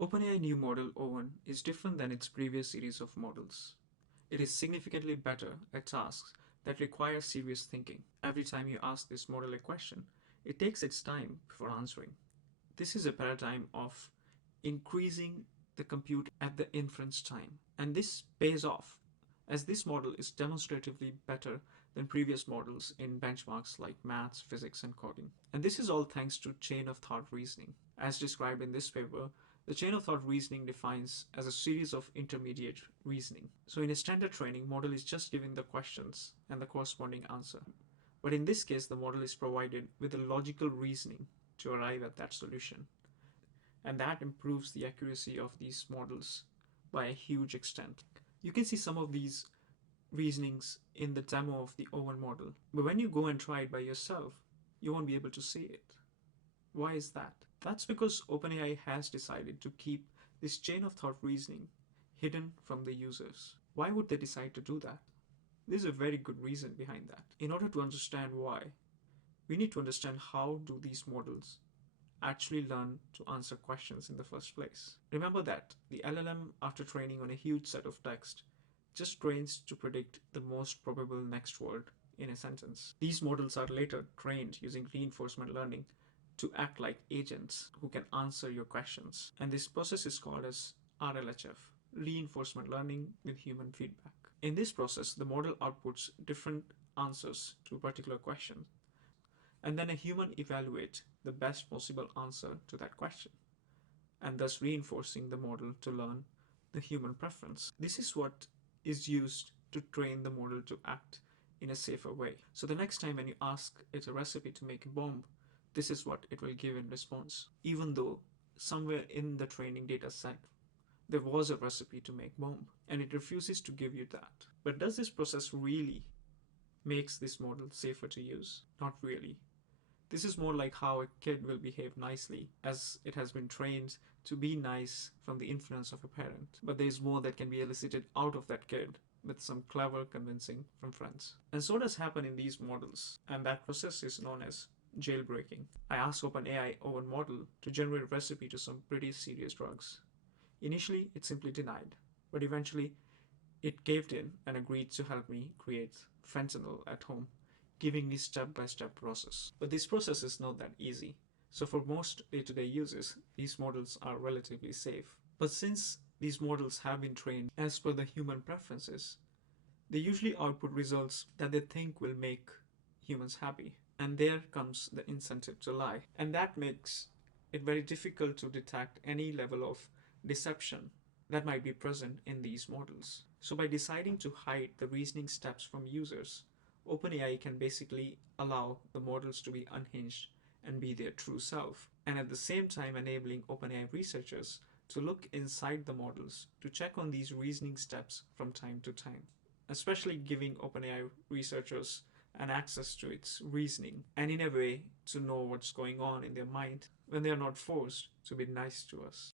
OpenAI new model O1 is different than its previous series of models. It is significantly better at tasks that require serious thinking. Every time you ask this model a question, it takes its time before answering. This is a paradigm of increasing the compute at the inference time. And this pays off, as this model is demonstratively better than previous models in benchmarks like maths, physics, and coding. And this is all thanks to chain of thought reasoning. As described in this paper, the chain of thought reasoning defines as a series of intermediate reasoning. So in a standard training, model is just given the questions and the corresponding answer. But in this case, the model is provided with a logical reasoning to arrive at that solution. And that improves the accuracy of these models by a huge extent. You can see some of these reasonings in the demo of the O1 model, but when you go and try it by yourself, you won't be able to see it. Why is that? That's because OpenAI has decided to keep this chain of thought reasoning hidden from the users. Why would they decide to do that? There's a very good reason behind that. In order to understand why, we need to understand how do these models actually learn to answer questions in the first place. Remember that the LLM, after training on a huge set of text, just trains to predict the most probable next word in a sentence. These models are later trained using reinforcement learning to act like agents who can answer your questions. And this process is called as RLHF, reinforcement learning with human feedback. In this process, the model outputs different answers to a particular question, and then a human evaluates the best possible answer to that question, and thus reinforcing the model to learn the human preference. This is what is used to train the model to act in a safer way. So the next time when you ask it a recipe to make a bomb, this is what it will give in response, even though somewhere in the training data set there was a recipe to make bomb, and it refuses to give you that. But does this process really makes this model safer to use? Not really. This is more like how a kid will behave nicely, as it has been trained to be nice from the influence of a parent. But there is more that can be elicited out of that kid with some clever convincing from friends. And so does happen in these models, and that process is known as jailbreaking. I asked OpenAI O1 model to generate a recipe to some pretty serious drugs. Initially, it simply denied, but eventually it caved in and agreed to help me create fentanyl at home, giving me step-by-step process. But this process is not that easy. So for most day-to-day users, these models are relatively safe. But since these models have been trained as per the human preferences, they usually output results that they think will make humans happy. And there comes the incentive to lie. And that makes it very difficult to detect any level of deception that might be present in these models. So by deciding to hide the reasoning steps from users, OpenAI can basically allow the models to be unhinged and be their true self, and at the same time enabling OpenAI researchers to look inside the models to check on these reasoning steps from time to time, especially giving OpenAI researchers an access to its reasoning and in a way to know what's going on in their mind when they are not forced to be nice to us.